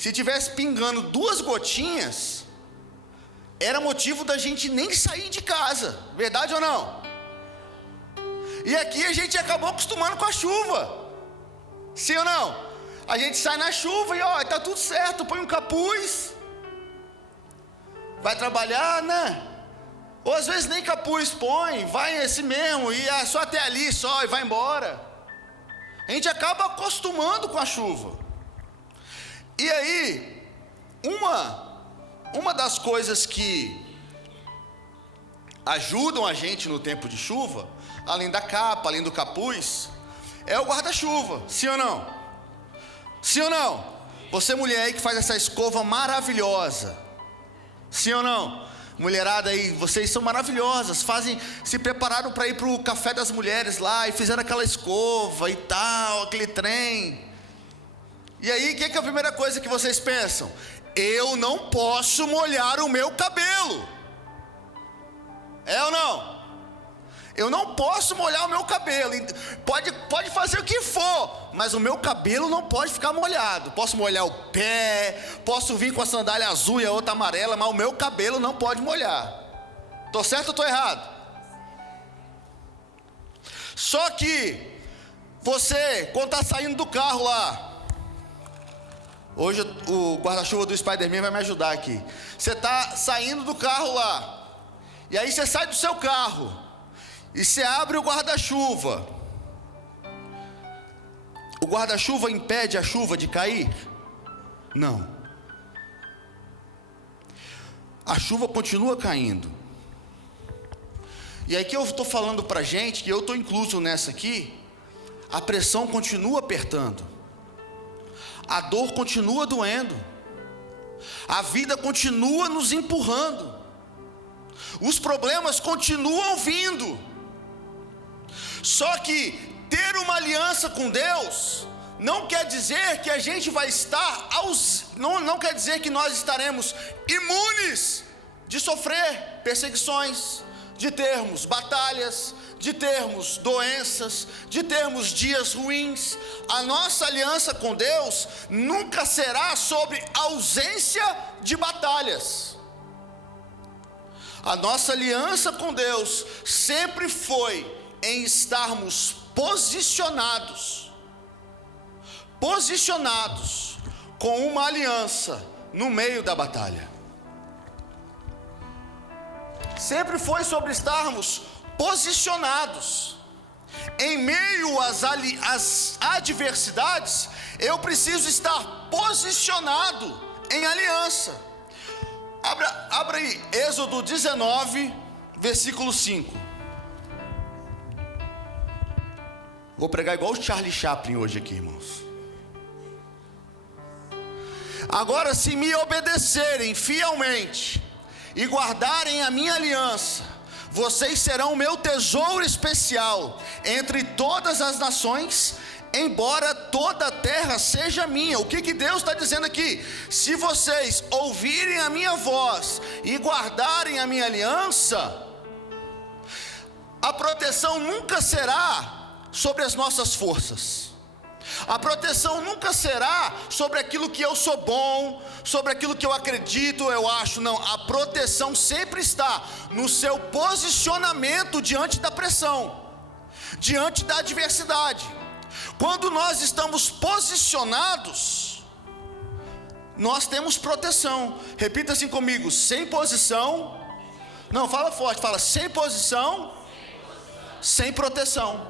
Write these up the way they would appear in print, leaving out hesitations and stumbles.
se tivesse pingando 2 gotinhas, era motivo da gente nem sair de casa, verdade ou não? E aqui a gente acabou acostumando com a chuva, sim ou não? A gente sai na chuva e ó, tá tudo certo, põe um capuz, vai trabalhar, né? Ou às vezes nem capuz põe, vai esse mesmo, e é só até ali só, e vai embora. A gente acaba acostumando com a chuva. E aí, uma das coisas que ajudam a gente no tempo de chuva, além da capa, além do capuz, é o guarda-chuva, sim ou não? Sim ou não? Você mulher aí que faz essa escova maravilhosa, sim ou não? Mulherada aí, vocês são maravilhosas, se prepararam para ir para o café das mulheres lá, e fizeram aquela escova e tal, aquele trem. E aí, o que é a primeira coisa que vocês pensam? Eu não posso molhar o meu cabelo. É ou não? Eu não posso molhar o meu cabelo. Pode fazer o que for, mas o meu cabelo não pode ficar molhado. Posso molhar o pé, posso vir com a sandália azul e a outra amarela, mas o meu cabelo não pode molhar. Tô certo ou tô errado? Só que você, quando está saindo do carro lá, hoje o guarda-chuva do Spider-Man vai me ajudar aqui. Você está saindo do carro lá, e aí você sai do seu carro e você abre o guarda-chuva. O guarda-chuva impede a chuva de cair? Não. A chuva continua caindo. E aqui eu estou falando para gente, que eu estou incluso nessa aqui, a pressão continua apertando, a dor continua doendo, a vida continua nos empurrando, os problemas continuam vindo. Só que ter uma aliança com Deus não quer dizer que a gente vai estar não quer dizer que nós estaremos imunes de sofrer perseguições, de termos batalhas, de termos doenças, de termos dias ruins. A nossa aliança com Deus nunca será sobre ausência de batalhas. A nossa aliança com Deus sempre foi em estarmos posicionados com uma aliança no meio da batalha. Sempre foi sobre estarmos posicionados em meio às adversidades. Eu preciso estar posicionado em aliança. Abra aí Êxodo 19, versículo 5. Vou pregar igual o Charlie Chaplin hoje aqui, irmãos. Agora, se me obedecerem fielmente e guardarem a minha aliança, vocês serão o meu tesouro especial entre todas as nações, embora toda a terra seja minha. O que Deus está dizendo aqui? Se vocês ouvirem a minha voz e guardarem a minha aliança, a proteção nunca será sobre as nossas forças, a proteção nunca será sobre aquilo que eu sou bom, sobre aquilo que eu acredito, eu acho. Não, a proteção sempre está no seu posicionamento diante da pressão, diante da adversidade. Quando nós estamos posicionados, nós temos proteção. Repita assim comigo: sem posição, não, fala forte, fala: sem posição, sem proteção.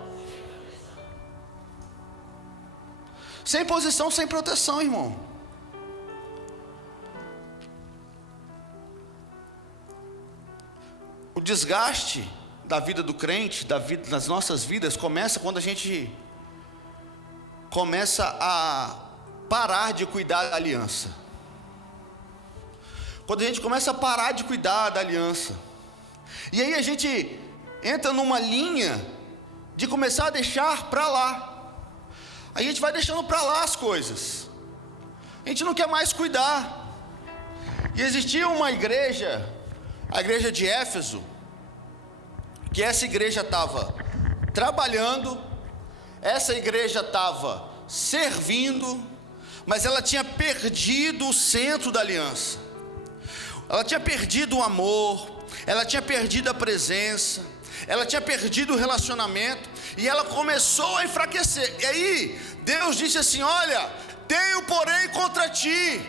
Sem posição, sem proteção, irmão. O desgaste da vida do crente, das nossas vidas, começa quando a gente começa a parar de cuidar da aliança. Quando a gente começa a parar de cuidar da aliança, e aí a gente entra numa linha de começar a deixar para lá. A gente vai deixando para lá as coisas, a gente não quer mais cuidar. E existia uma igreja, a igreja de Éfeso, que essa igreja estava trabalhando, essa igreja estava servindo, mas ela tinha perdido o centro da aliança. Ela tinha perdido o amor, ela tinha perdido a presença, ela tinha perdido o relacionamento, e ela começou a enfraquecer. E aí Deus disse assim: olha, tenho porém contra ti,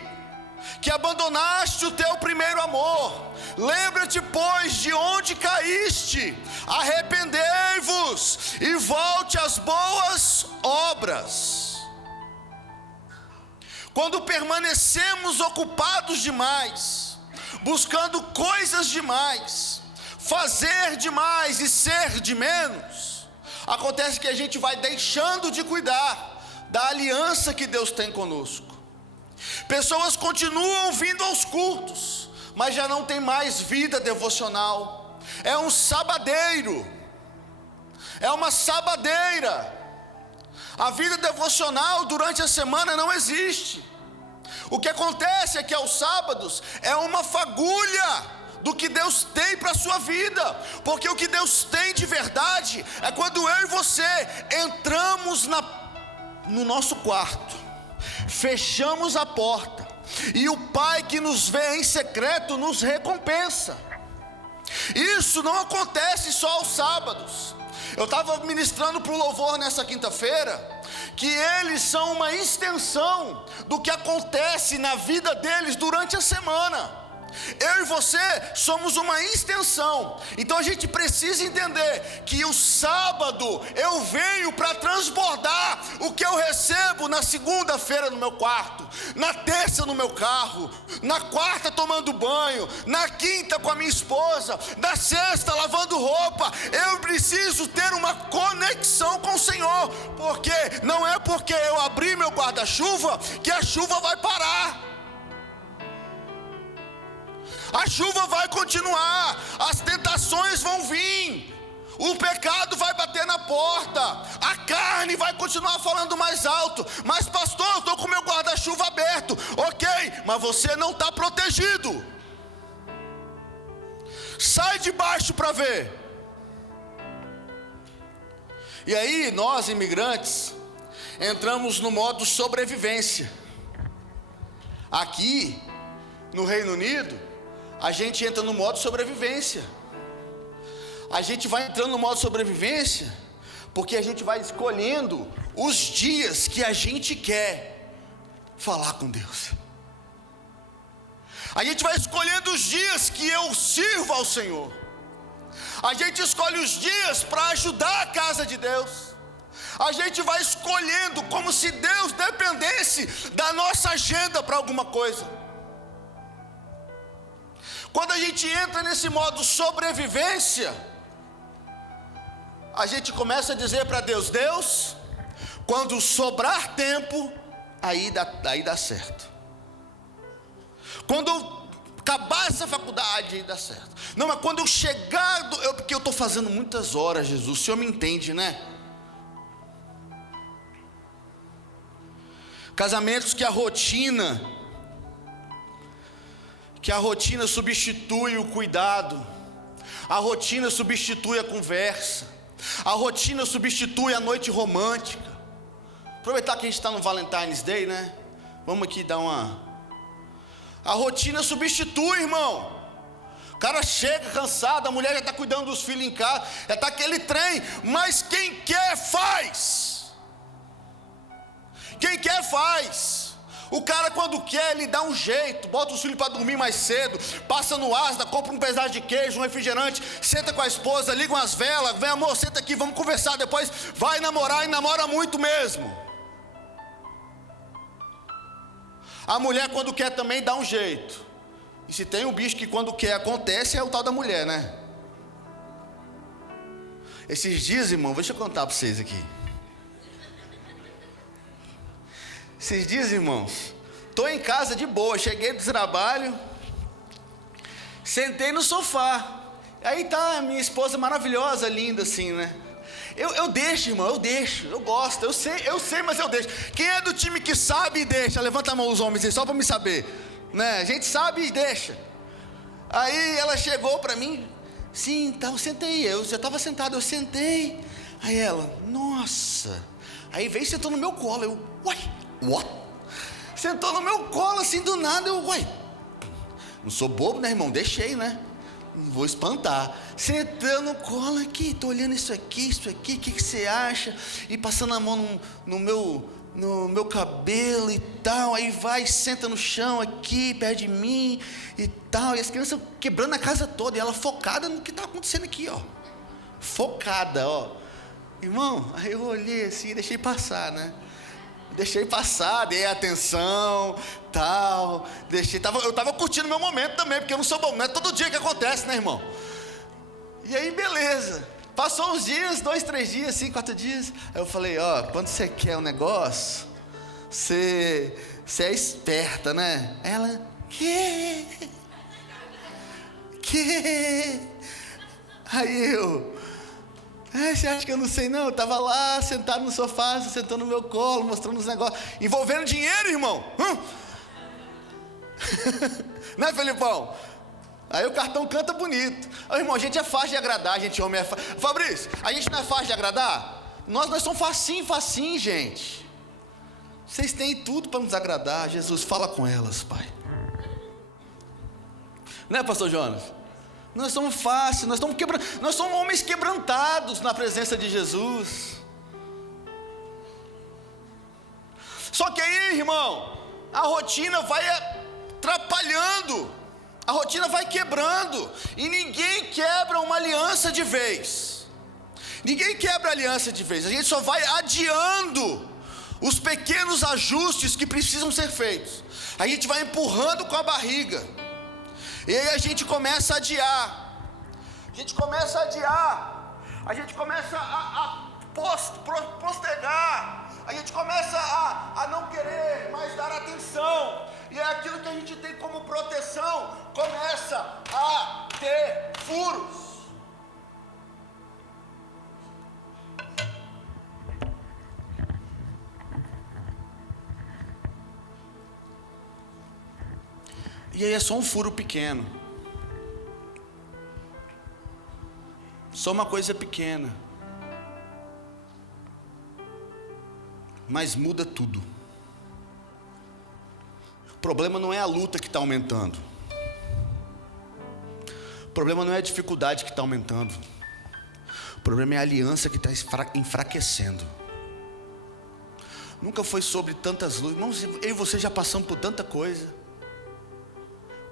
que abandonaste o teu primeiro amor. Lembra-te, pois, de onde caíste, arrependei-vos e volte às boas obras. Quando permanecemos ocupados demais, buscando coisas demais, fazer demais e ser de menos, acontece que a gente vai deixando de cuidar da aliança que Deus tem conosco. Pessoas continuam vindo aos cultos, mas já não tem mais vida devocional. É um sabadeiro, é uma sabadeira. A vida devocional durante a semana não existe. O que acontece é que aos sábados é uma fagulha do que Deus tem para a sua vida, porque o que Deus tem de verdade é quando eu e você entramos no nosso quarto, fechamos a porta, e o Pai que nos vê em secreto nos recompensa. Isso não acontece só aos sábados. Eu estava ministrando para o louvor nessa quinta-feira, que eles são uma extensão do que acontece na vida deles durante a semana. Eu e você somos uma extensão. Então a gente precisa entender que o sábado eu venho para transbordar o que eu recebo na segunda-feira no meu quarto, na terça no meu carro, na quarta tomando banho, na quinta com a minha esposa, na sexta lavando roupa. Eu preciso ter uma conexão com o Senhor, porque não é porque eu abrir meu guarda-chuva que a chuva vai parar. A chuva vai continuar, as tentações vão vir, o pecado vai bater na porta, a carne vai continuar falando mais alto. Mas pastor, eu estou com meu guarda-chuva aberto. Ok, mas você não está protegido. Sai de baixo para ver. E aí nós, imigrantes, entramos no modo sobrevivência. Aqui no Reino Unido, a gente entra no modo sobrevivência. A gente vai entrando no modo sobrevivência porque a gente vai escolhendo os dias que a gente quer falar com Deus. A gente vai escolhendo os dias que eu sirvo ao Senhor. A gente escolhe os dias para ajudar a casa de Deus. A gente vai escolhendo como se Deus dependesse da nossa agenda para alguma coisa. Quando a gente entra nesse modo sobrevivência, a gente começa a dizer para Deus: Deus, quando sobrar tempo, aí dá certo. Quando acabar essa faculdade, aí dá certo. Não, mas quando eu chegar, porque eu estou fazendo muitas horas, Jesus, o Senhor me entende, né? Casamentos que a rotina substitui o cuidado, a rotina substitui a conversa, a rotina substitui a noite romântica. Aproveitar que a gente está no Valentine's Day, né? Vamos aqui dar a rotina substitui, irmão. O cara chega cansado, a mulher já está cuidando dos filhos em casa, já está aquele trem, mas quem quer faz. Quem quer faz. O cara, quando quer, ele dá um jeito, bota os filhos para dormir mais cedo, passa no Asda, compra um pedaço de queijo, um refrigerante, senta com a esposa, liga umas velas, vem amor, senta aqui, vamos conversar, depois vai namorar e namora muito mesmo. A mulher, quando quer, também dá um jeito. E se tem um bicho que quando quer acontece, é o tal da mulher, né? Esses dias, irmão, deixa eu contar para vocês aqui. Esses dias, irmãos, estou em casa de boa, cheguei do trabalho, sentei no sofá, aí tá a minha esposa maravilhosa, linda assim, né? Eu deixo, irmão, eu gosto, eu sei, mas eu deixo. Quem é do time que sabe e deixa? Levanta a mão os homens aí, só para me saber, né? A gente sabe e deixa. Aí ela chegou para mim, sim, então eu sentei, eu já estava sentado, eu sentei. Aí ela, nossa, aí veio e sentou no meu colo, eu, uai. What? sentou no meu colo assim do nada. Eu, uai, não sou bobo, né, irmão? Deixei, né? Não vou espantar. Sentando no colo aqui, tô olhando isso aqui, o que você acha? E passando a mão no meu cabelo e tal. Aí vai, senta no chão aqui, perto de mim e tal. E as crianças quebrando a casa toda. E ela focada no que está acontecendo aqui, ó. Focada, ó. Irmão, aí eu olhei assim e deixei passar, né? Deixei passar, dei atenção, tal. Eu tava curtindo meu momento também, porque eu não sou bom. Não é todo dia que acontece, né, irmão? E aí, beleza. Passou uns dias, 2, 3 dias, assim, 4 dias. Aí eu falei, ó, quando você quer um negócio, você é esperta, né? Ela, que? Aí eu, você acha que eu não sei não? Eu tava lá, sentado no sofá, você sentou no meu colo, mostrando os negócios, envolvendo dinheiro, irmão. Né, Felipão? Aí o cartão canta bonito. Ô, irmão, a gente é fácil de agradar, a gente homem é fácil. Fabrício, a gente não é fácil de agradar? Nós somos facinho, gente. Vocês têm tudo para nos agradar. Jesus, fala com elas, Pai. Né, pastor Jonas? Nós somos fáceis, nós somos homens quebrantados na presença de Jesus. Só que aí, irmão, a rotina vai atrapalhando, a rotina vai quebrando, e ninguém quebra uma aliança de vez. Ninguém quebra a aliança de vez. A gente só vai adiando os pequenos ajustes que precisam ser feitos. A gente vai empurrando com a barriga. E aí a gente começa a adiar. A gente começa a postergar. A gente começa a não querer mais dar atenção. E é aquilo que a gente tem como proteção começa a ter furos. E aí é só um furo pequeno. Só uma coisa pequena. Mas muda tudo. O problema não é a luta que está aumentando. O problema não é a dificuldade que está aumentando. O problema é a aliança que está enfraquecendo. Nunca foi sobre tantas lutas. Irmãos, eu e você já passamos por tanta coisa.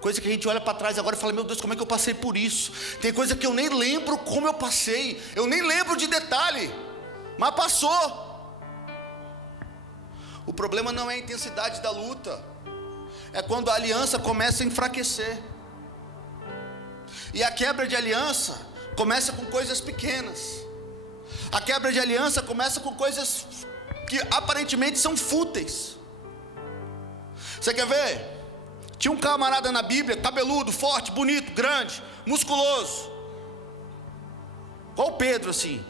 Coisa que a gente olha para trás agora e fala, meu Deus, como é que eu passei por isso? Tem coisa que eu nem lembro como eu passei. Eu nem lembro de detalhe. Mas passou. O problema não é a intensidade da luta. É quando a aliança começa a enfraquecer. E a quebra de aliança começa com coisas pequenas. A quebra de aliança começa com coisas que aparentemente são fúteis. Você quer ver? Tinha um camarada na Bíblia, cabeludo, forte, bonito, grande, musculoso. Igual o Pedro, assim.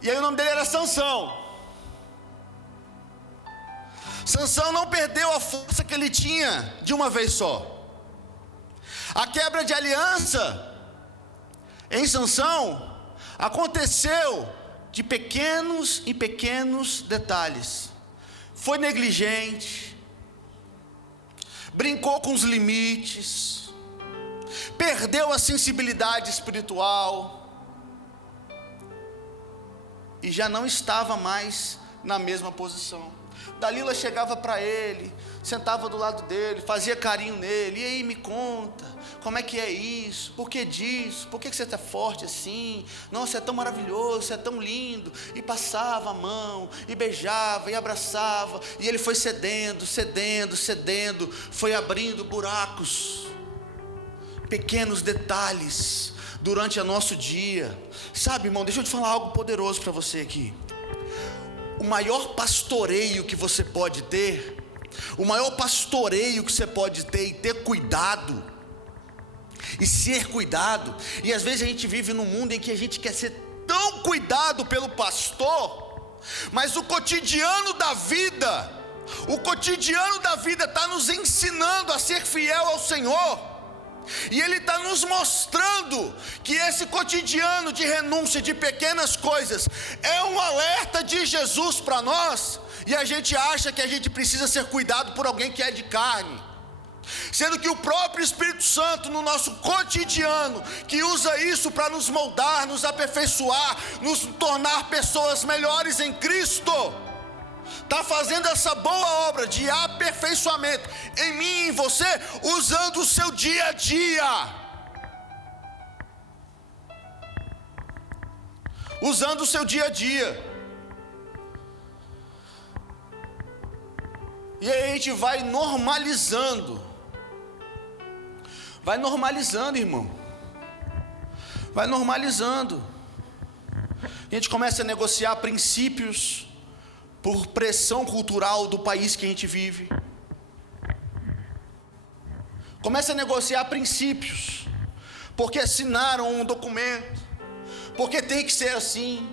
E aí o nome dele era Sansão. Sansão não perdeu a força que ele tinha de uma vez só. A quebra de aliança em Sansão aconteceu de pequenos em pequenos detalhes. Foi negligente, brincou com os limites, perdeu a sensibilidade espiritual e já não estava mais na mesma posição. Dalila chegava para ele, sentava do lado dele, fazia carinho nele. E aí, me conta, como é que é isso? Por que disso? Por que você está forte assim? Nossa, é tão maravilhoso, você é tão lindo. E passava a mão, e beijava, e abraçava. E ele foi cedendo, foi abrindo buracos, pequenos detalhes durante o nosso dia. Sabe, irmão, deixa eu te falar algo poderoso para você aqui. O maior pastoreio que você pode ter, o maior pastoreio que você pode ter e ter cuidado, e ser cuidado, e às vezes a gente vive num mundo em que a gente quer ser tão cuidado pelo pastor, mas o cotidiano da vida está nos ensinando a ser fiel ao Senhor. E Ele está nos mostrando que esse cotidiano de renúncia de pequenas coisas é um alerta de Jesus para nós, e a gente acha que a gente precisa ser cuidado por alguém que é de carne, sendo que o próprio Espírito Santo no nosso cotidiano, que usa isso para nos moldar, nos aperfeiçoar, nos tornar pessoas melhores em Cristo, está fazendo essa boa obra de aperfeiçoamento em mim e em você, usando o seu dia a dia. Usando o seu dia a dia. E aí a gente vai normalizando. Vai normalizando, irmão. Vai normalizando. A gente começa a negociar princípios por pressão cultural do país que a gente vive. Começa a negociar princípios, porque assinaram um documento, porque tem que ser assim.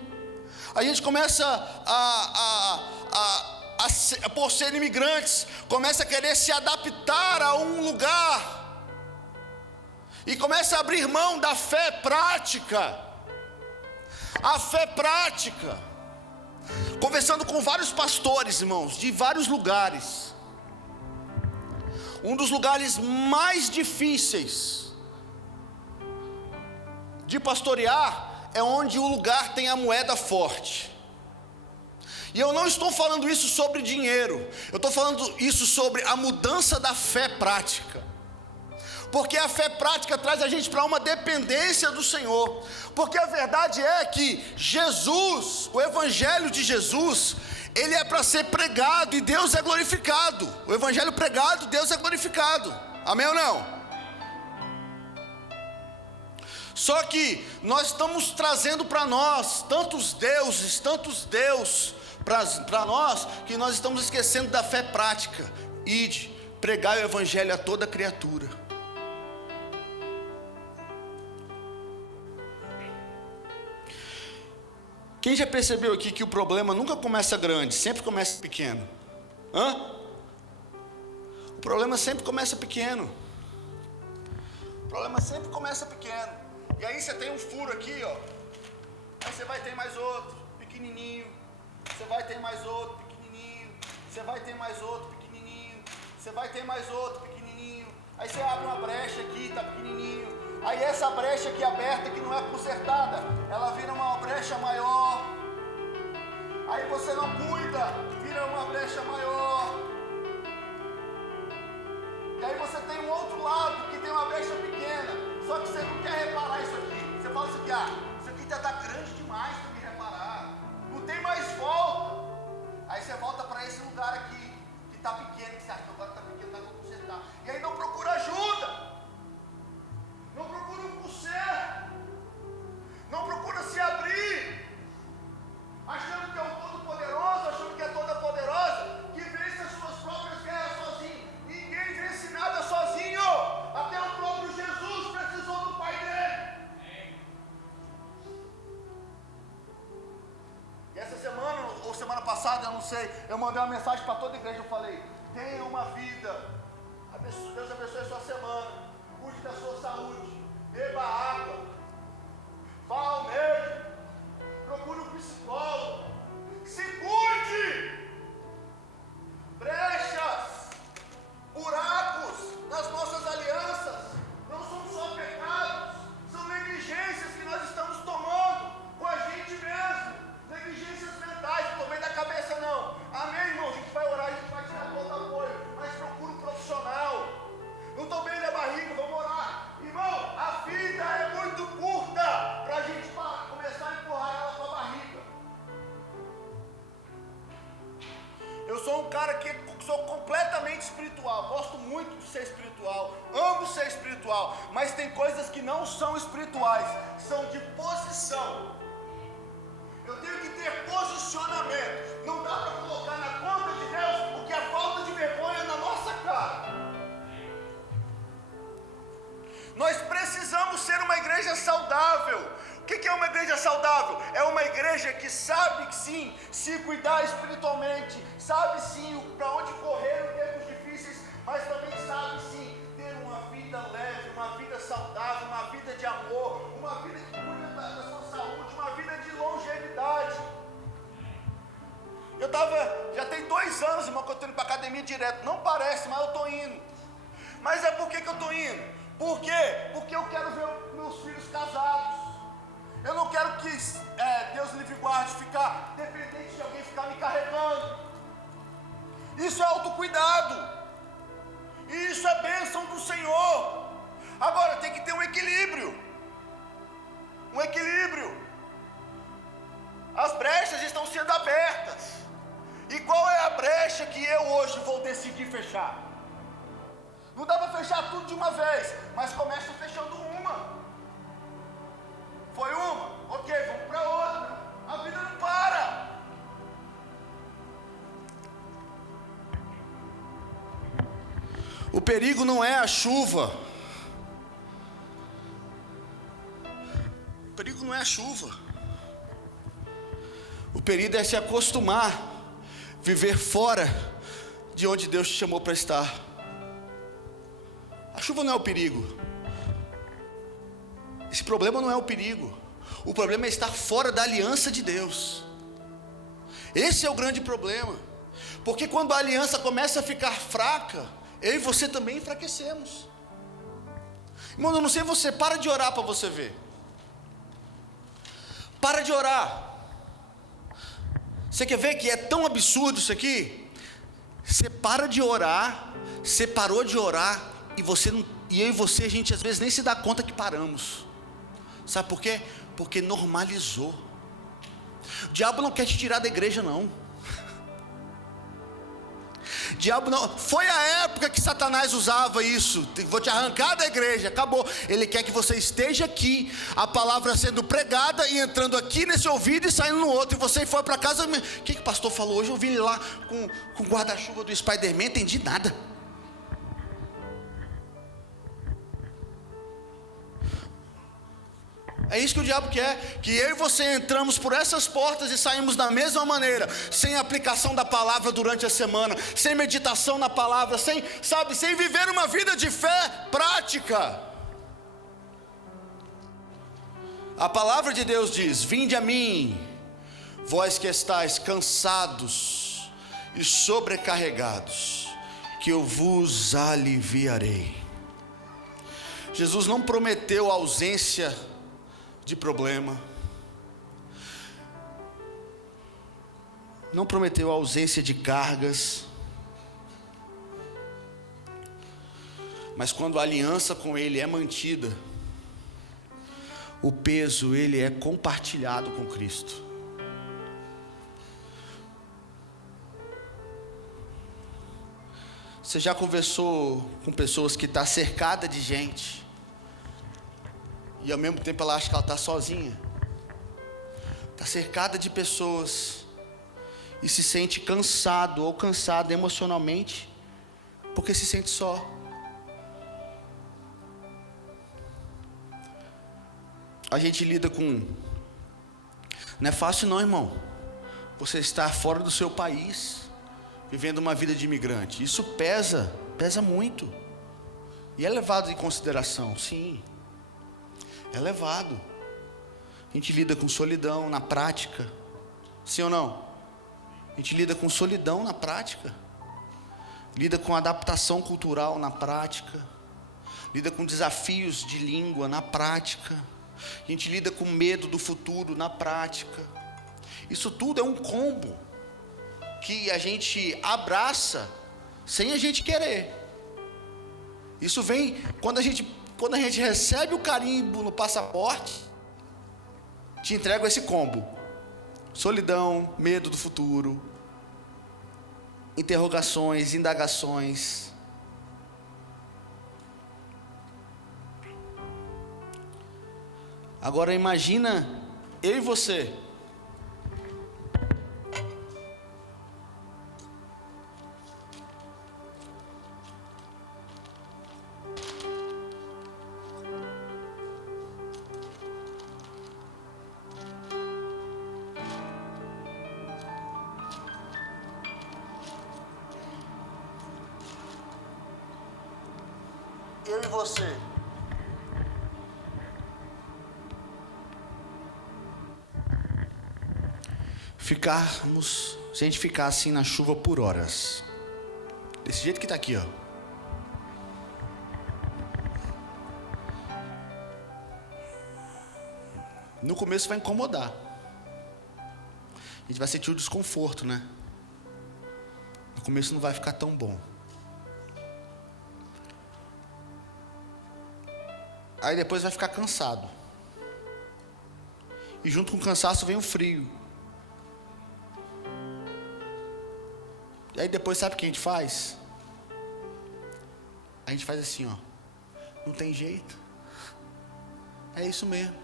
A gente começa por ser imigrantes, começa a querer se adaptar a um lugar, e começa a abrir mão da fé prática. A fé prática. Conversando com vários pastores, irmãos, de vários lugares, um dos lugares mais difíceis de pastorear é onde o lugar tem a moeda forte. E eu não estou falando isso sobre dinheiro, eu estou falando isso sobre a mudança da fé prática. Porque a fé prática traz a gente para uma dependência do Senhor. Porque a verdade é que Jesus, o Evangelho de Jesus, ele é para ser pregado e Deus é glorificado. O Evangelho pregado, Deus é glorificado. Amém ou não? Só que nós estamos trazendo para nós tantos deuses para nós, que nós estamos esquecendo da fé prática e de pregar o Evangelho a toda criatura. Quem já percebeu aqui que o problema nunca começa grande, sempre começa pequeno? O problema sempre começa pequeno. O problema sempre começa pequeno. E aí você tem um furo aqui, ó. Aí você vai ter mais outro, pequenininho. Você vai ter mais outro, pequenininho. Você vai ter mais outro, pequenininho. Você vai ter mais outro, pequenininho. Aí você abre uma brecha aqui, tá pequenininho. Aí essa brecha aqui aberta, que não é consertada, ela vira uma brecha maior. Aí você não cuida, vira uma brecha maior. E aí você tem um outro lado que tem uma brecha pequena, só que você não quer reparar isso aqui. Você fala assim, isso aqui já está grande demais para me reparar, não tem mais volta. Aí você volta para esse lugar aqui, que está pequeno, que você acha que agora está pequeno, dá para consertar. E aí não procura ajuda. Não procura um conserto, não procura se abrir, achando que é o Todo-Poderoso, achando que é toda poderosa, que vence as suas próprias guerras sozinho. Ninguém vence nada sozinho, até o próprio Jesus precisou do Pai dele. E essa semana, ou semana passada, eu não sei, eu mandei uma mensagem para toda a igreja, eu falei, tenha uma vida, Deus abençoe a sua semana. Cuide da sua saúde, beba água, vá ao médico, procure um psicólogo, se cuide. Brechas, buracos nas nossas alianças, não são só pecados, são negligências que nós estamos tomando com a gente mesmo, negligências mentais. Não estou bem da cabeça não, amém, irmão? A gente vai orar, a gente vai tirar todo apoio, mas procura um profissional. Não estou bem da barriga, vamos orar. Irmão, a vida é muito curta para a gente começar a empurrar ela com a barriga. Eu sou um cara que sou completamente espiritual, gosto muito de ser espiritual, amo ser espiritual, mas tem coisas que não são espirituais, são de posição. Eu tenho que ter posicionamento. Não dá para colocar na conta de Deus o que é falta de vergonha na nossa cara. Nós precisamos ser uma igreja saudável. O que é uma igreja saudável? É uma igreja que sabe sim se cuidar espiritualmente, sabe sim para onde correr em tempos difíceis, mas também sabe sim ter uma vida vida leve, uma vida saudável, uma vida de amor, uma vida que cuida da sua saúde, uma vida de longevidade. Já tem 2 anos, irmão, que eu estou indo para a academia direto. Não parece, mas eu estou indo. Mas é por que eu estou indo? Por quê? Porque eu quero ver meus filhos casados. Eu não quero que Deus livre e guarde ficar dependente de alguém ficar me carregando. Isso é autocuidado. Isso é bênção do Senhor. Agora tem que ter um equilíbrio. Um equilíbrio. As brechas estão sendo abertas. E qual é a brecha que eu hoje vou decidir fechar? Não dá para fechar tudo de uma vez, mas começa fechando uma. Foi uma? Ok, vamos para outra. A vida não para. O perigo não é a chuva. O perigo não é a chuva. O perigo é se acostumar, viver fora de onde Deus te chamou para estar. A chuva não é o perigo. Esse problema não é o perigo. O problema é estar fora da aliança de Deus. Esse é o grande problema. Porque quando a aliança começa a ficar fraca, eu e você também enfraquecemos. Irmão, eu não sei você, para de orar para você ver. Para de orar. Você quer ver que é tão absurdo isso aqui? Você para de orar, você parou de orar, e eu e você, a gente às vezes nem se dá conta que paramos. Sabe por quê? Porque normalizou. O diabo não quer te tirar da igreja, não. Diabo não. Foi a época que Satanás usava isso. Vou te arrancar da igreja, acabou. Ele quer que você esteja aqui, a palavra sendo pregada e entrando aqui nesse ouvido e saindo no outro. E você foi para casa. O que o pastor falou hoje? Eu vi ele lá com o guarda-chuva do Spider-Man, entendi nada. É isso que o diabo quer, que eu e você entramos por essas portas e saímos da mesma maneira, sem aplicação da palavra durante a semana, sem meditação na palavra, sem viver uma vida de fé prática. A palavra de Deus diz: vinde a mim, vós que estáis cansados e sobrecarregados, que eu vos aliviarei. Jesus não prometeu ausência de problema, não prometeu ausência de cargas, mas quando a aliança com Ele é mantida, o peso ele é compartilhado com Cristo. Você já conversou com pessoas que estão cercadas de gente, e ao mesmo tempo ela acha que ela está sozinha? Está cercada de pessoas e se sente cansado ou cansada emocionalmente, porque se sente só. A gente lida com... Não é fácil não, irmão. Você está fora do seu país, vivendo uma vida de imigrante. Isso pesa muito. E é levado em consideração, sim. É levado. A gente lida com solidão na prática. Sim ou não? A gente lida com solidão na prática. Lida com adaptação cultural na prática. Lida com desafios de língua na prática. A gente lida com medo do futuro na prática. Isso tudo é um combo que a gente abraça sem a gente querer. Isso vem quando a gente recebe o carimbo no passaporte, te entrego esse combo: solidão, medo do futuro, interrogações, indagações. Agora imagina eu e você eu e você, se a gente ficar assim na chuva por horas, desse jeito que está aqui, ó. No começo vai incomodar. A gente vai sentir o desconforto, né? No começo não vai ficar tão bom. Aí depois vai ficar cansado. E junto com o cansaço vem o frio. E aí depois sabe o que a gente faz? A gente faz assim, ó. Não tem jeito. É isso mesmo.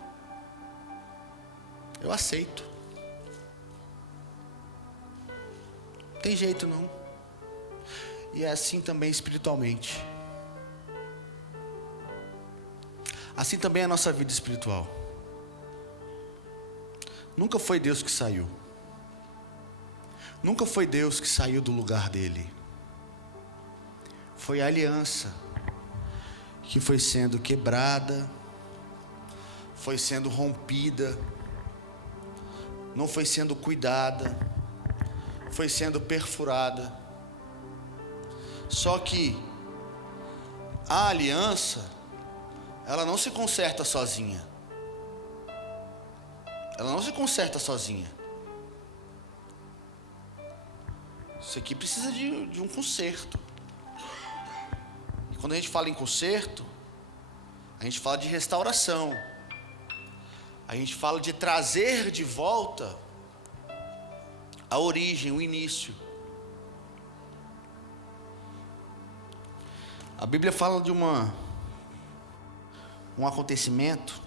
Eu aceito. Não tem jeito não. E é assim também espiritualmente. Assim também é a nossa vida espiritual. Nunca foi Deus que saiu. Nunca foi Deus que saiu do lugar dele. Foi a aliança que foi sendo quebrada, foi sendo rompida, não foi sendo cuidada, foi sendo perfurada. Só que a aliança, ela não se conserta sozinha. Ela não se conserta sozinha. Isso aqui precisa de um conserto. E quando a gente fala em conserto, a gente fala de restauração. A gente fala de trazer de volta a origem, o início. A Bíblia fala de um acontecimento,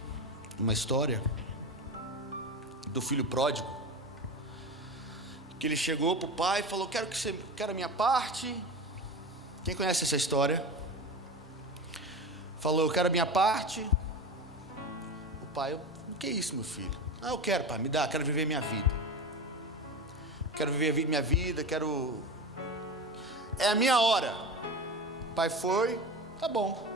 uma história do filho pródigo, que ele chegou para o pai e falou: quero a minha parte. Quem conhece essa história? Falou: eu quero a minha parte. O pai: o que é isso, meu filho? Eu quero, pai, me dá, quero viver minha vida. Quero viver minha vida, é a minha hora. O pai foi, tá bom.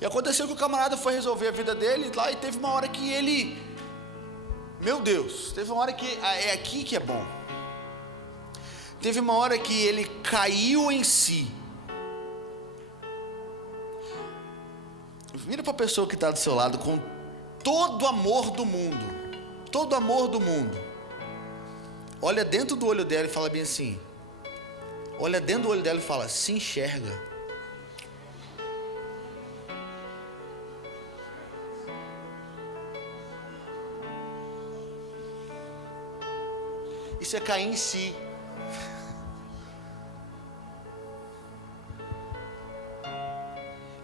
E aconteceu que o camarada foi resolver a vida dele lá, e teve uma hora que ele, meu Deus, teve uma hora que, é aqui que é bom. Teve uma hora que ele caiu em si. Vira para a pessoa que está do seu lado com todo o amor do mundo. Todo o amor do mundo. Olha dentro do olho dela e fala bem assim. Olha dentro do olho dela e fala: se enxerga. Isso é cair em si.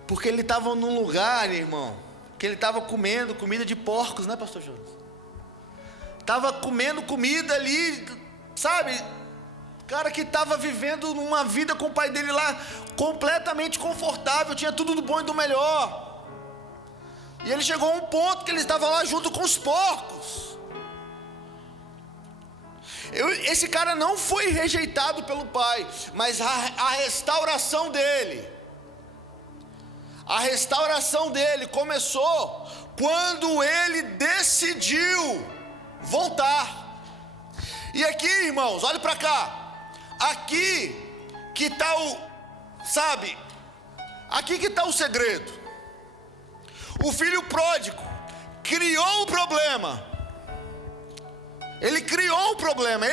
Porque ele estava num lugar, irmão, que ele estava comendo comida de porcos, né, pastor Jonas? Estava comendo comida ali, sabe? Cara que estava vivendo uma vida com o pai dele lá, completamente confortável, tinha tudo do bom e do melhor. E ele chegou a um ponto que ele estava lá junto com os porcos. Esse cara não foi rejeitado pelo pai, mas a restauração dele começou quando ele decidiu voltar. E aqui, irmãos, olhe para cá. Aqui que está aqui que está o segredo. O filho pródigo criou o problema. Ele criou o problema.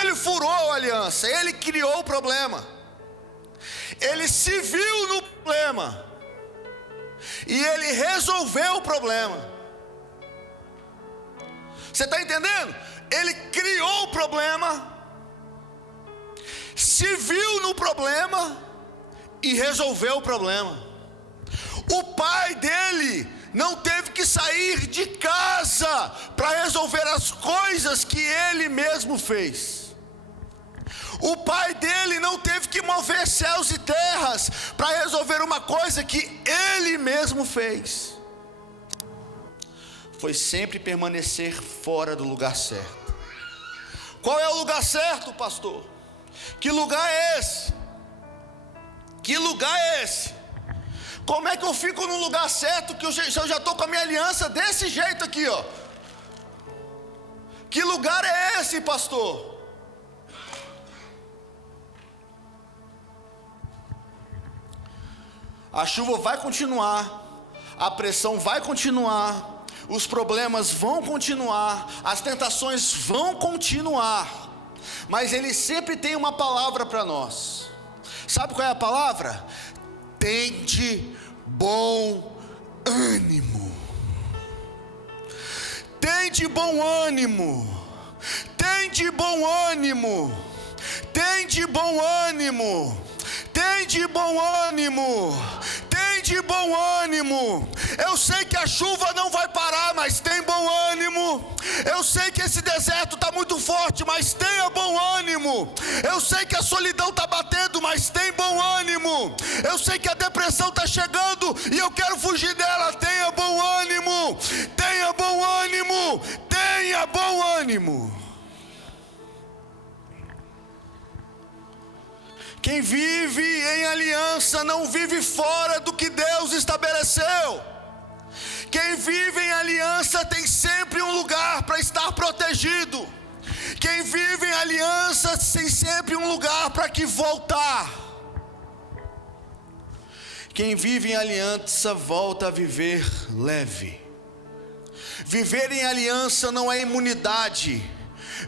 Ele furou a aliança. Ele criou o problema. Ele se viu no problema. E ele resolveu o problema. Você está entendendo? Ele criou o problema, se viu no problema e resolveu o problema. O pai dele não teve que sair de casa para resolver as coisas que ele mesmo fez. O pai dele não teve que mover céus e terras para resolver uma coisa que ele mesmo fez. Foi sempre permanecer fora do lugar certo. Qual é o lugar certo, pastor? Que lugar é esse? Que lugar é esse? Como é que eu fico no lugar certo se eu já estou com a minha aliança desse jeito aqui, ó? Que lugar é esse, pastor? A chuva vai continuar, a pressão vai continuar, os problemas vão continuar, as tentações vão continuar, mas Ele sempre tem uma palavra para nós. Sabe qual é a palavra? Tende bom ânimo. Tende bom ânimo. Tende bom ânimo. Tende bom ânimo. Tende bom ânimo. Tende bom ânimo. Eu sei que a chuva não vai parar, mas tem bom ânimo. Eu sei que esse deserto está muito forte, mas tenha bom ânimo. Eu sei que a solidão está batendo, mas tem bom ânimo. Eu sei que a depressão está chegando e eu quero fugir dela. Tenha bom ânimo. Tenha bom ânimo. Tenha bom ânimo. Quem vive em aliança não vive fora do que Deus estabeleceu. Quem vive em aliança tem sempre um lugar para estar protegido. Quem vive em aliança tem sempre um lugar para que voltar. Quem vive em aliança volta a viver leve. Viver em aliança não é imunidade.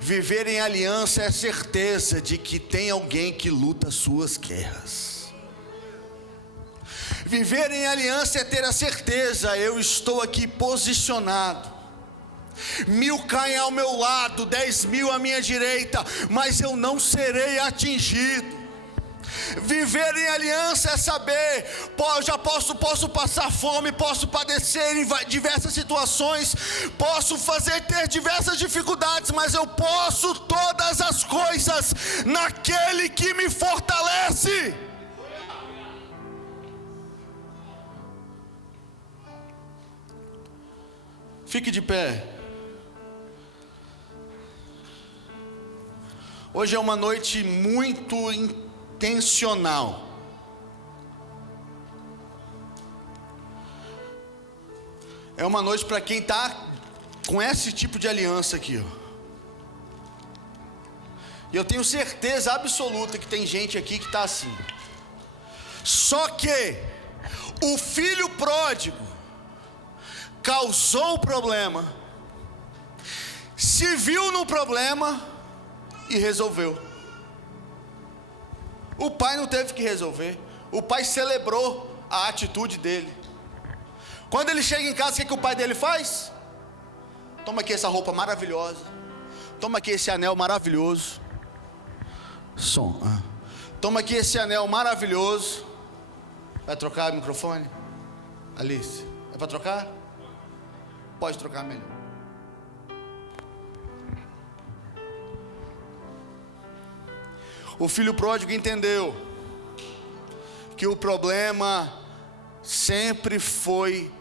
Viver em aliança é certeza de que tem alguém que luta as suas guerras. Viver em aliança é ter a certeza: eu estou aqui posicionado. 1000 caem ao meu lado, 10.000 à minha direita, mas eu não serei atingido. Viver em aliança é saber, já posso passar fome, posso padecer em diversas situações, posso ter diversas dificuldades, mas eu posso todas as coisas naquele que me fortalece. Fique de pé. Hoje é uma noite muito intencional. É uma noite para quem está com esse tipo de aliança aqui, ó. E eu tenho certeza absoluta que tem gente aqui que está assim. Só que o filho pródigo causou o problema, se viu no problema e resolveu. O pai não teve que resolver. O pai celebrou a atitude dele. Quando ele chega em casa, o que o pai dele faz? Toma aqui essa roupa maravilhosa. Toma aqui esse anel maravilhoso. Toma aqui esse anel maravilhoso. Vai trocar o microfone? Alice, é para trocar? Pode trocar melhor. O filho pródigo entendeu que o problema sempre foi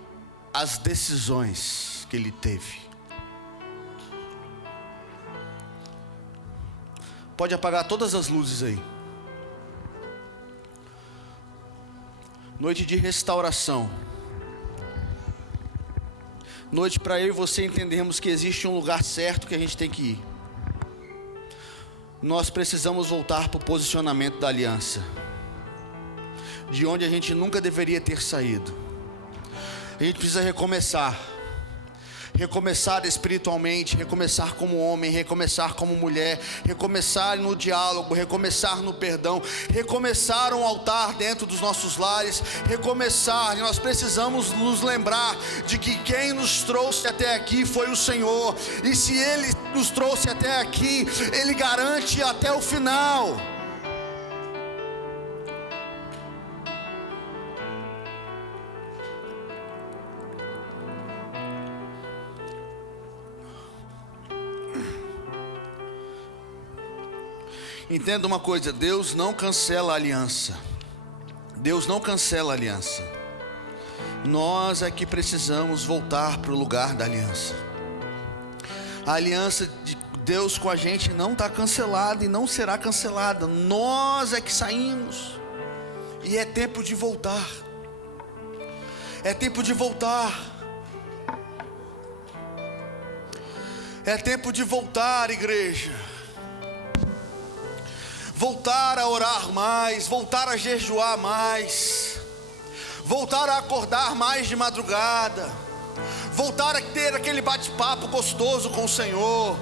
as decisões que ele teve. Pode apagar todas as luzes aí. Noite de restauração. Noite para eu e você entendermos que existe um lugar certo que a gente tem que ir. Nós precisamos voltar para o posicionamento da aliança, de onde a gente nunca deveria ter saído. A gente precisa recomeçar espiritualmente, recomeçar como homem, recomeçar como mulher, recomeçar no diálogo, recomeçar no perdão, recomeçar um altar dentro dos nossos lares, recomeçar. E nós precisamos nos lembrar de que quem nos trouxe até aqui foi o Senhor, e se Ele nos trouxe até aqui, Ele garante até o final. Entenda uma coisa: Deus não cancela a aliança. Deus não cancela a aliança. Nós é que precisamos voltar para o lugar da aliança. A aliança de Deus com a gente não está cancelada e não será cancelada. Nós é que saímos. E é tempo de voltar. É tempo de voltar. É tempo de voltar, igreja. Voltar a orar mais, voltar a jejuar mais, voltar a acordar mais de madrugada, voltar a ter aquele bate-papo gostoso com o Senhor.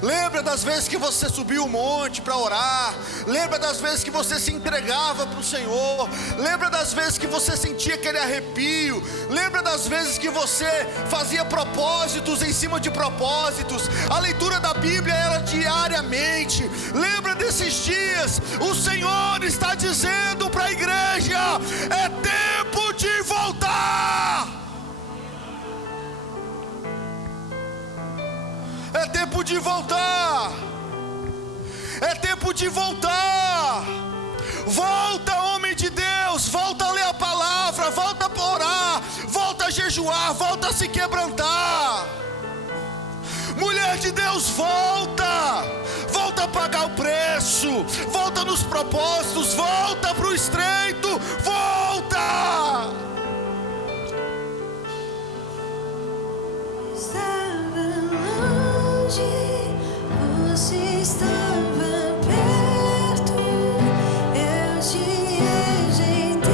Lembra das vezes que você subiu o monte para orar. Lembra das vezes que você se entregava para o Senhor. Lembra das vezes que você sentia aquele arrepio. Lembra das vezes que você fazia propósitos em cima de propósitos. A leitura da Bíblia era diariamente. Lembra desses dias? O Senhor está dizendo para a igreja: é tempo de voltar. É tempo de voltar. É tempo de voltar. Volta, homem de Deus. Volta a ler a palavra. Volta a orar. Volta a jejuar. Volta a se quebrantar. Mulher de Deus, volta. Volta a pagar o preço. Volta nos propósitos. Volta para o estreito. Volta. Você estava perto, eu te rejeitei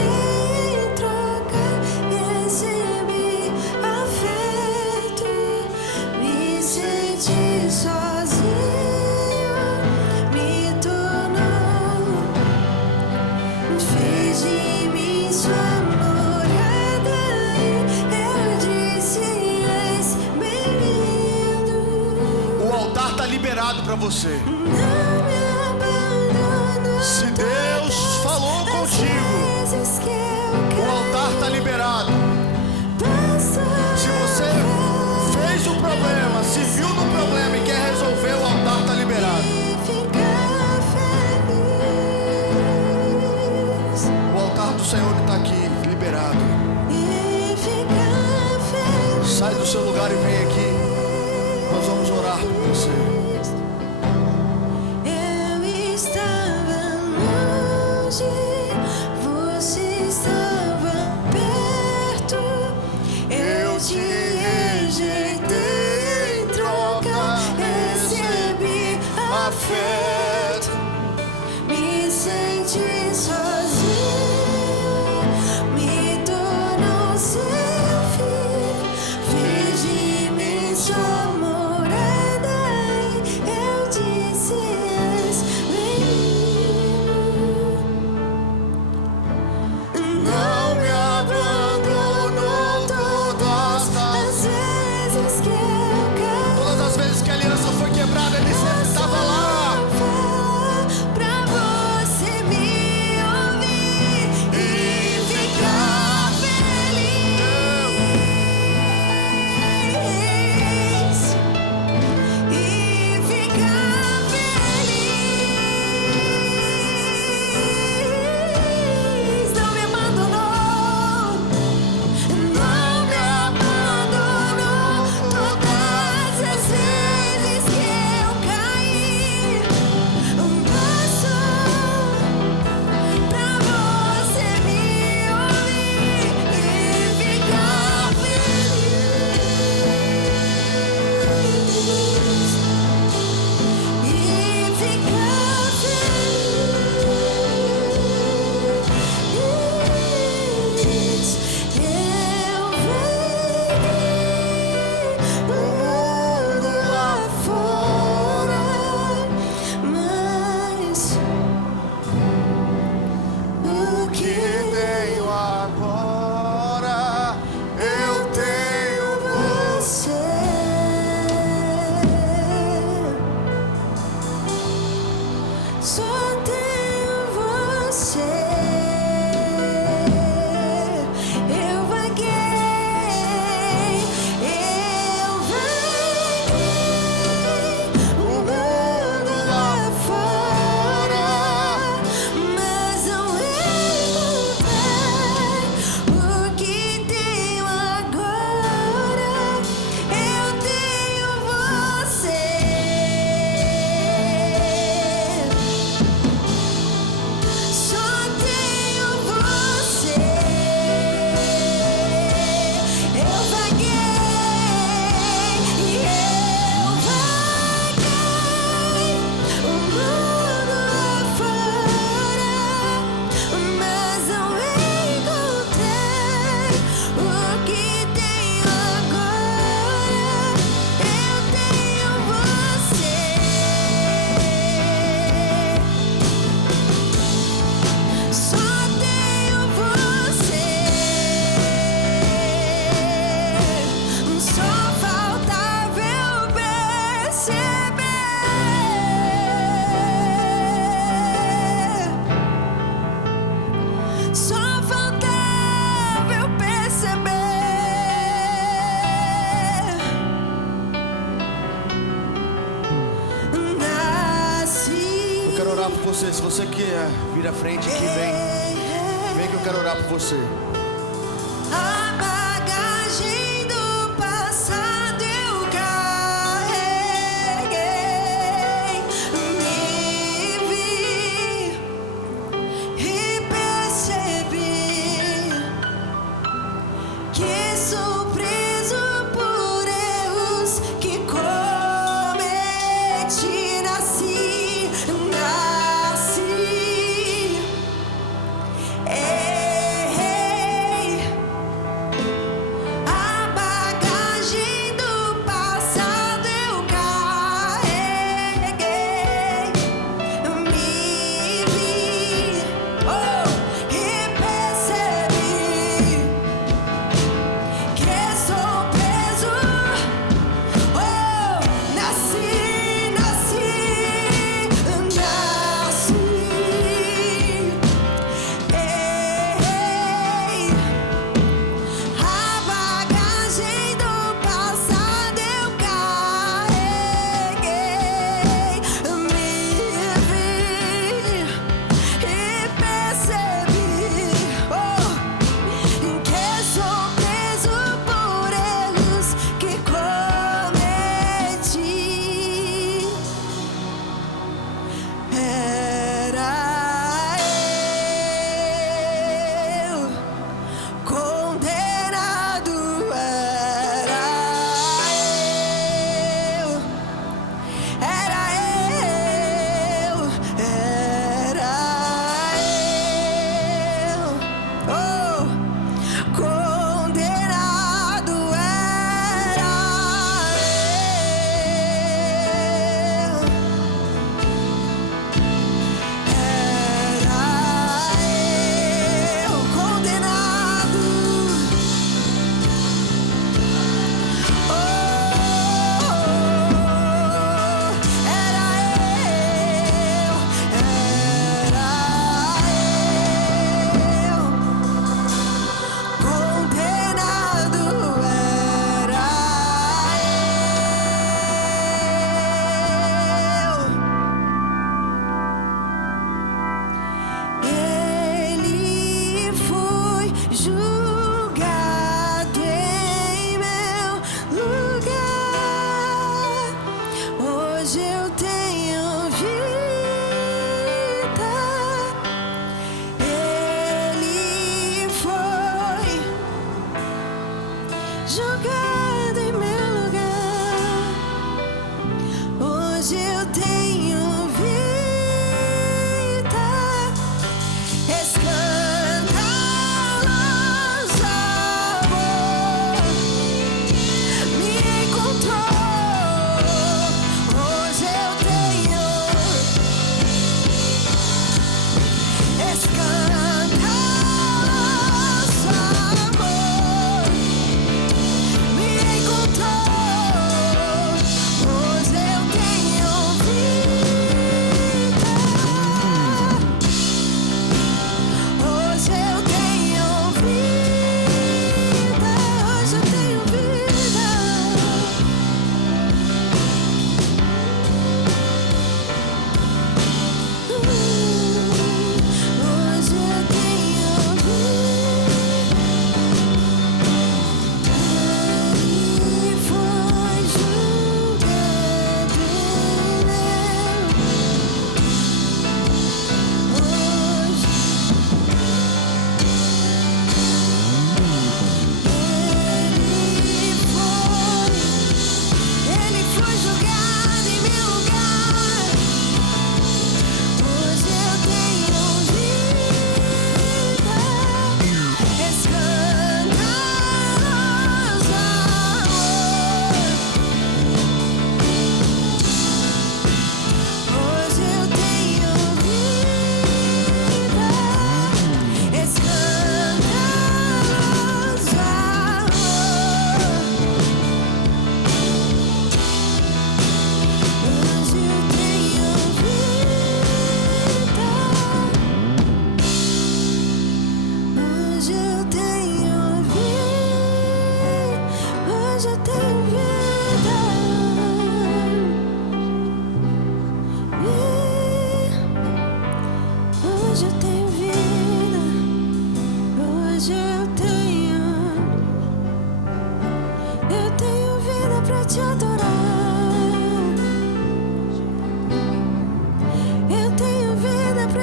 em troca, recebi afeto, me senti sozinho, me tornou, fez de mim sua morada, eu disse: és bem-vindo. O altar está liberado para você. Não me abandono. Se Deus falou contigo, o altar está liberado. Se você fez um problema, se viu no problema e quer resolver, o altar está liberado. O altar do Senhor está aqui, liberado. Sai do seu lugar e vem aqui. Nós vamos orar por você. Eu estava longe, você estava perto. Eu te rejeitei em troca, recebi afeto, me senti sozinho, me tornou seu filho, fez de mim sua morada, eu disse: és bem-vindo. Não me abandonou todas as vezes que eu caí. Todas as vezes que a aliança foi quebrada, Ele sempre estava lá. Pra você me ouvir e ficar feliz, e ficar feliz. Não me abandonou, não me abandonou todas as vezes que eu caí. Passou pra você me ouvir e ficar feliz, e ficar feliz. Eu vi o mundo lá fora, mas o que Tenho agora, eu tenho você, só tenho você. Eu vaguei, o mundo lá fora, mas não encontrei o que tenho agora. Eu tenho você. orar por você. Se você quer vir à frente aqui, vem. Vem que eu quero orar por você. A bagagem do passado eu carreguei, me vi e percebi que sou preso por erros que cometi. Nasci, errei.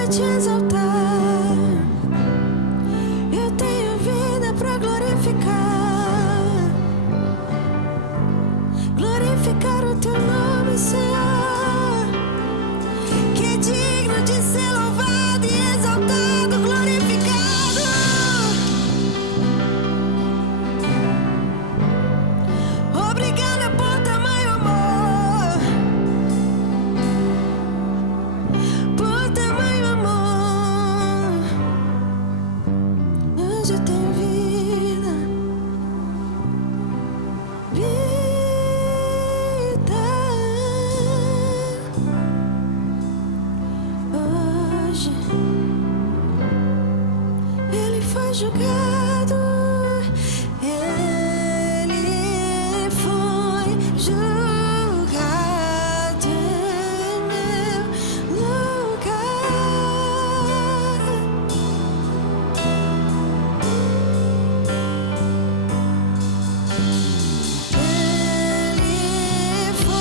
te exaltar. Eu tenho vida pra glorificar. Glorificar o teu nome, Senhor, que é digno de ser louvado e exaltado, glorificado. Obrigada por tamanho amor, por tamanho amor. Hoje eu tenho vida, vida. Hoje ele foi julgado, ele foi julgado em meu lugar. Ele foi.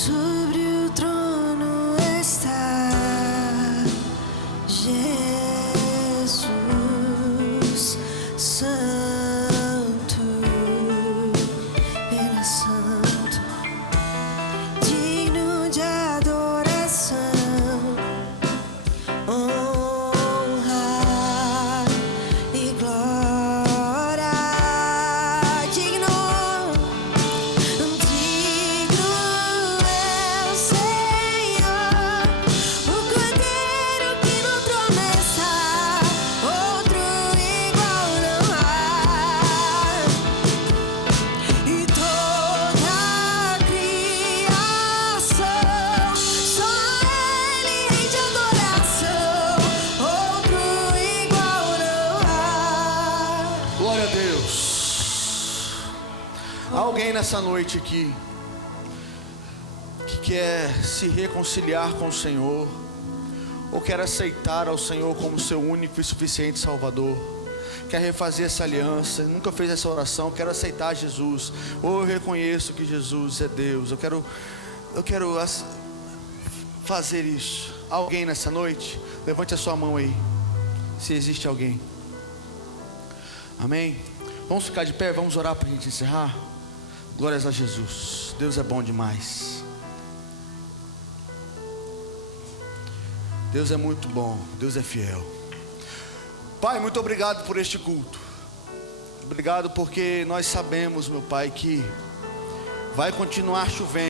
Sobre o trono está Jesus, Santo, Ele é santo, digno de adoração, honra e glória. Digno é o Senhor, o Cordeiro que não tropeça, outro igual não há. E toda a criação, só Ele rende adoração, outro igual não há. Glória a Deus. Há alguém nessa noite aqui que quer se reconciliar com o Senhor, ou quer aceitar ao Senhor como seu único e suficiente Salvador, quer refazer essa aliança, nunca fez essa oração, quero aceitar Jesus, ou eu reconheço que Jesus é Deus, eu quero fazer isso. Há alguém nessa noite? Levante a sua mão aí, se existe alguém. Amém? Vamos ficar de pé, vamos orar para a gente encerrar. Glórias a Jesus. Deus é bom demais. Deus é muito bom, Deus é fiel. Pai, muito obrigado por este culto. Obrigado porque nós sabemos, meu Pai, que vai continuar chovendo.